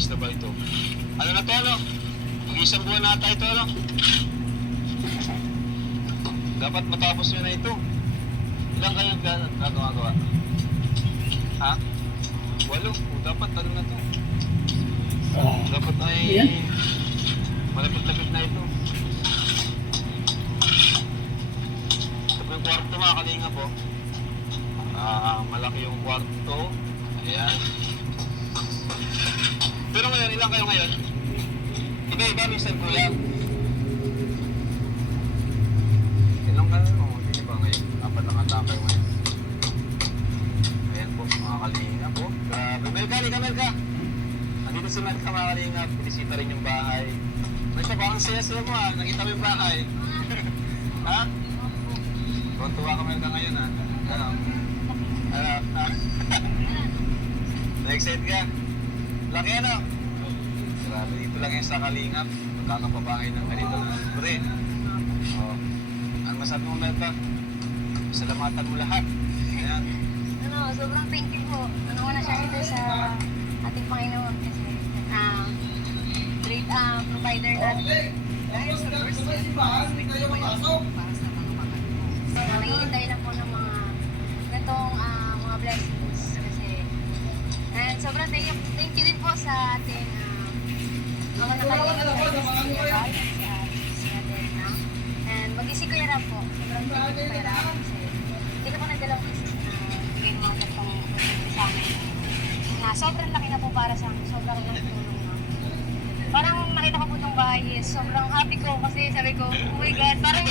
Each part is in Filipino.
Tapos na ba ito? Ano na to, ano? Mag-isang buwan na tayo ito, ano? Dapat matapos nyo na ito. Ilang kayo gagawa? Ha? 8. Dapat ano na to? Dapat ay malapit-lapit na ito. Ito po yung kwarto, mga kalinga po. Malaki yung kwarto. Ayan. Pero ngayon, ilang kayo ngayon? Iba-iba, minsan kuya. Ilang kayo? Hindi ba ngayon? 4 lang ata kayo ngayon. Ayan po, mga kalinga po. Grabe. Melka! Nandito si Melka, mga kalinga. Pinisita rin yung bahay. Melka, parang saya-saya mo ha. Nakita mo yung bahay. Ha? Tuwa ka Melka ngayon ha. Ano? Ha? Na-excite ka? Laki ano? Grabe, dito lang yung sa Kalingap. Magkakapabahay ng ganito na libre. Oh. Ano masabi mo, Melka? Salamatan mo lahat. Ayan. Sobrang thank you po. Una siya ito sa ating Panginoon kasi great provider natin. Dahil sa first para sa mga nangihintay lang po ng mga ganitong mga blessings kasi and sobrang thank you din po sa ating mga nakalimutan sa and mag-isip ko yan po. Sobrang thank you po kaya kasi hindi ko po nagdalawang isip na bigay mga ganitong sa amin na sobrang laki na po para sa amin. Sobrang laki tulong na. Parang nakita ko po itong bahay is sobrang happy ko kasi sabi ko, oh my God, parang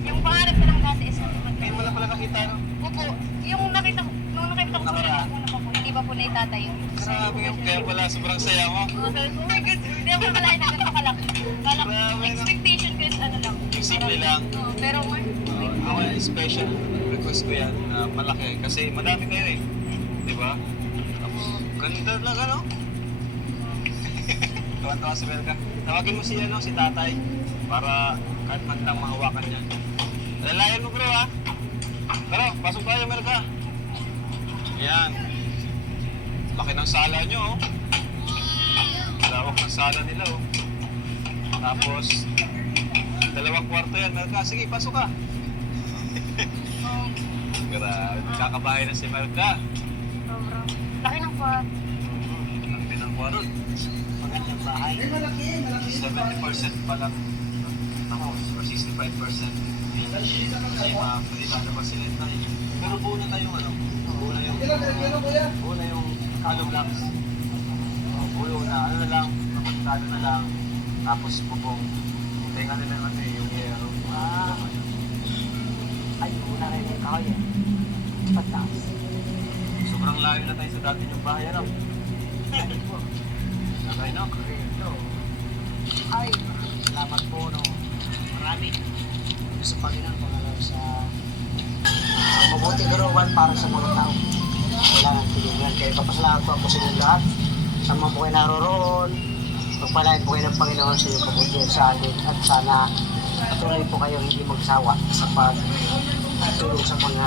yung pangarap ko lang dati is Hindi mo lang pala nakita, no? Opo, yung nakita ko, nung nakita ko po rin ako na po, hindi pa po naitatayo. Grabe yun. Kaya pala sobrang saya mo. Sabi ko, oh my God, hindi ako nakalain na ganito kalaki. Expectation ko is ano lang. Simple lang. Pero Ako yung special request ko yan na malaki kasi madami kayo eh. Di ba? Tapos ganda lang ano? Tuwan-tuwa si Melka. Tawagin mo si tatay para kahit man lang mahawakan niya. Lalayan mo bro ha. Tara, pasok tayo Melka. Ayan. Laki ng sala nyo oh. Lawak ng sala nila oh. Tapos 2 kwarto yan Melka. Sige, pasok ka. Grabe, kakabahay na si Melka. sobrang laki ng kwat. Laki ng kwarto. Magandang bahay. 70% pa lang. Ako, or 65%. Kasi pwede pa sila tayo. Pero buo na tayong ano? Buo na yung hollow blocks. Buo na, ano na lang, kapagtado na lang. Tapos bubong. Tenga nila naman eh, yung yero. Ay, una rin yung kahoy eh. Pagtaas. Sobrang layo na tayo sa dati yung bahay, ano? Sabay, no? Ay, salamat po, no. Marami. Sa Panginoon, pangalaw sa mabuti garawan para sa mga tao. Kailangan tulungan. Kaya papasalamat po ako sa inyo lahat. Sa mga po kayo naroroon, pagpalain po kayo ng Panginoon sa iyong kabutihan sa atin. At sana patuloy po kayong hindi magsawa sa pagtulong sa mga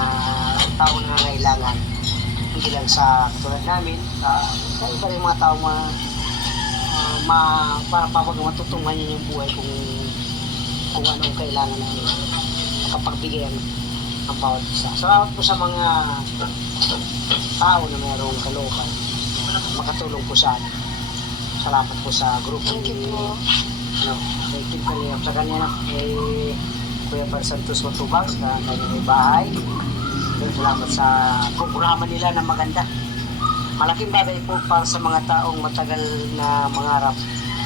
tao na nangailangan. Hindi lang sa katulad namin, sa iba rin mga tao para matutungan niyo yung buhay kung anong kailangan namin makapagbigay ang bawat isa. Salamat po sa mga tao na mayroong kalooban makatulong po sa atin. Salamat po sa grupo Thank you po. kay Kim Kalingap sa kanya kay Kuya Par Santos Matubang sa kanyang bahay. Salamat sa programa nila na maganda. Malaking bagay po para sa mga taong matagal na mangarap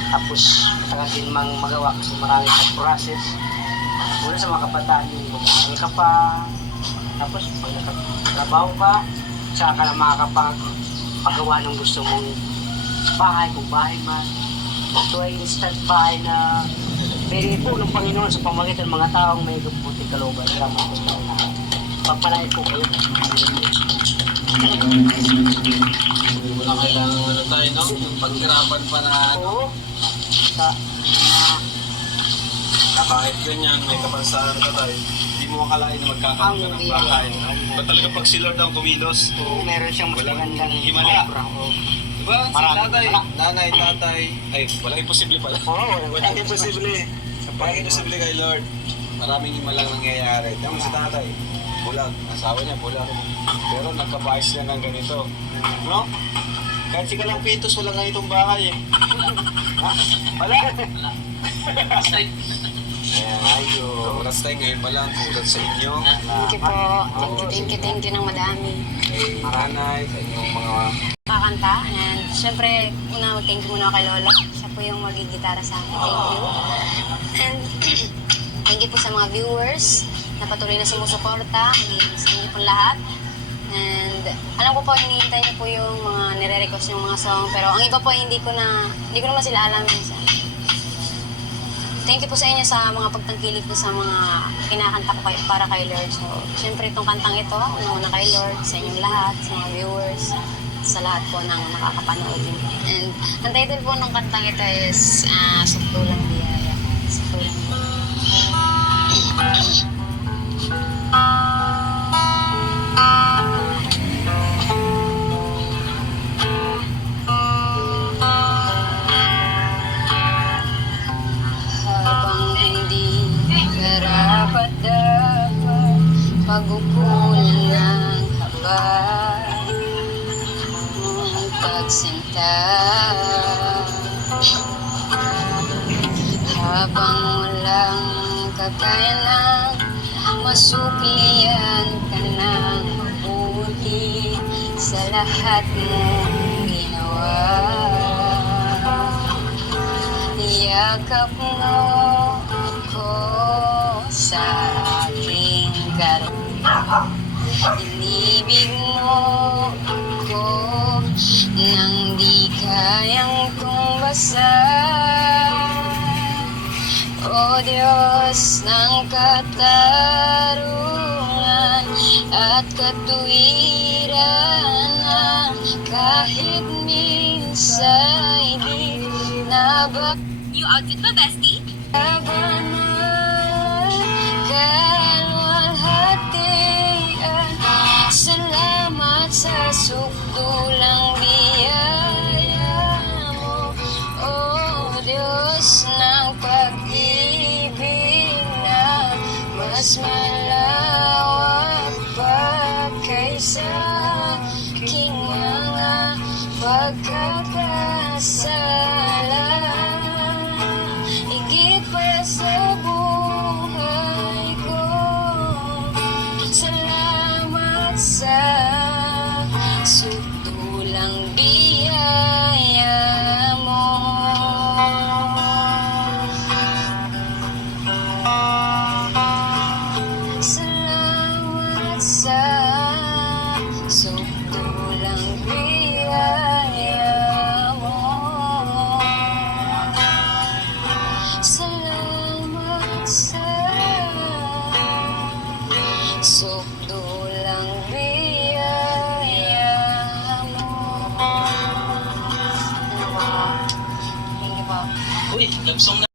tapos matagal din magawa kasi marami sa process. Una sa mga kabataan yung mag-aaral ka pa, tapos pag nakatrabaho ka, saka ka na makakapagawa ng gusto mong bahay, kung bahay man. Ito ay instant bahay na pwede po ng Panginoon sa pamagitan ng mga taong may kabuting kalooban. Salamat po sa mga pagpalain po kayo. Wala kailangan ano tayo, no? Yung paghirapan pa na Oo. kahit ganyan, may kapansanan ka tayo. Hindi mo akalain na magkakaroon ka ng bahay. Ba talaga pag si Lord ang kumilos? Meron siyang mas Walang magandang himala. obra. Oo. Diba? Si Marami. tatay, Wala. nanay, tatay. Ay, walang imposible pala. Oo, Walang imposible. Walang imposible kay Lord. Maraming himalang nangyayari. Tama si tatay. Bulag. Asawa niya, bulag. Pero nagkabayos niya ng ganito. No? Kahit si Kalang Pitos, wala nga itong bahay eh. Ha? Wala. Ayan, ayo. Congrats tayo ngayon pa lang. Congrats sa inyo. Thank you po. Thank you ng madami. Kay nanay, sa inyong mga... Kakanta. And syempre, thank you muna kay Lola. Siya po yung magigitara sa akin. Thank you. And thank you po sa mga viewers na patuloy na sumusuporta. Sa inyo po lahat. And alam ko po, hinihintay niyo po yung mga nire-request yung mga song. Pero ang iba po, hindi ko naman sila alam minsan. Thank you po sa inyo sa mga pagtangkilik ko sa mga kinakanta ko para kay Lord. So, syempre itong kantang ito, una kay Lord, sa inyong lahat, sa mga viewers, sa lahat po ng makakapanood din. And ang title po ng kantang ito is Sukdulang Biyaya. Sukdulang Biyaya. Habang hindi karapat-dapat pag-ukulan ng habang mong pagsinta, habang walang kakayanang masuklian ka ng mabuti sa lahat mong ginawa. Yakap mo ako sa aking karunya. Inibig mo ako nang di kayang tumbasan. O Diyos ng katarungan at katuwiran na kahit minsa'y di nabak. New outfit ba, bestie? Labanan, kalwalhatian, salamat sa sukdulang biyaya mo, O Diyos ng pag-ibig na mas malawak pa kaysa aking mga pagkakasala. Higit pa sa buhay ko, salamat sa sukdulang biyaya mo. Salamat sa sukdulang biyaya mo. Salamat sa sukdulang biyaya mo. Ano ba? Thank you po. Uy, love song na.